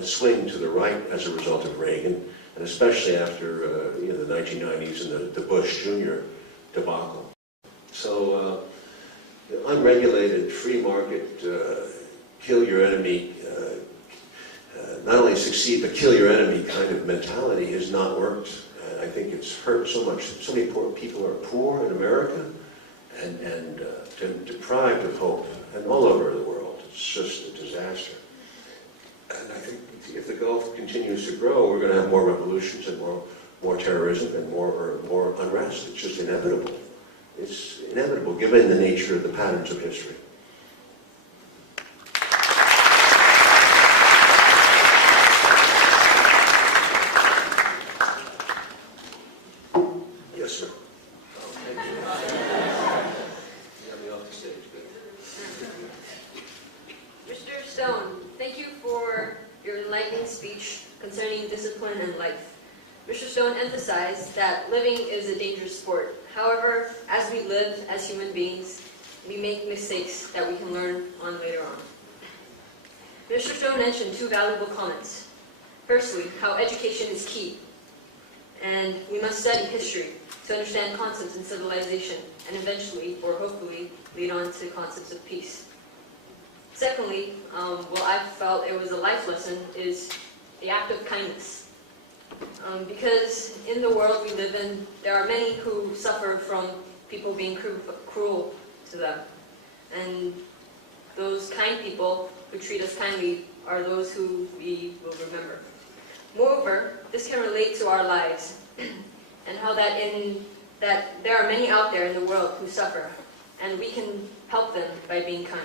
a swing to the right as a result of Reagan, and especially after the 1990s and the Bush Jr. debacle. So unregulated, free market, kill your enemy, not only succeed but kill your enemy kind of mentality has not worked. I think it's hurt so much. So many poor people are poor in America and deprived of hope, and all over the world. It's just a disaster. And I think if the Gulf continues to grow, we're going to have more revolutions and more terrorism and more unrest. It's just inevitable. It's inevitable given the nature of the patterns of history. Yes, sir. Oh, thank you. You have me off the stage. Mr. Stone, thank you for your enlightening speech concerning discipline and life. Mr. Stone emphasized that living is a dangerous sport. However, as we live as human beings, we make mistakes that we can learn on later on. Mr. Stone mentioned two valuable comments. Firstly, how education is key, and we must study history to understand concepts in civilization, and eventually, or hopefully, lead on to concepts of peace. Secondly, what I felt it was a life lesson is the act of kindness. Because in the world we live in, there are many who suffer from people being cruel to them. And those kind people who treat us kindly are those who we will remember. Moreover, this can relate to our lives, and how that there are many out there in the world who suffer, and we can help them by being kind.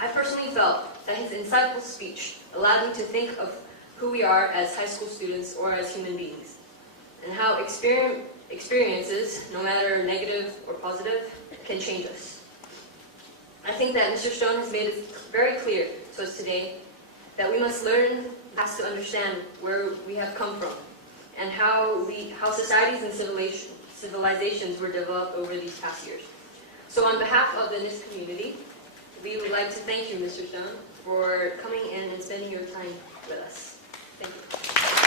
I personally felt that his insightful speech allowed me to think of who we are as high school students or as human beings, and how experiences, no matter negative or positive, can change us. I think that Mr. Stone has made it very clear to us today that we must learn to understand where we have come from, and how societies and civilizations were developed over these past years. So on behalf of the NIST community, we would like to thank you, Mr. Stone, for coming in and spending your time with us. Thank you.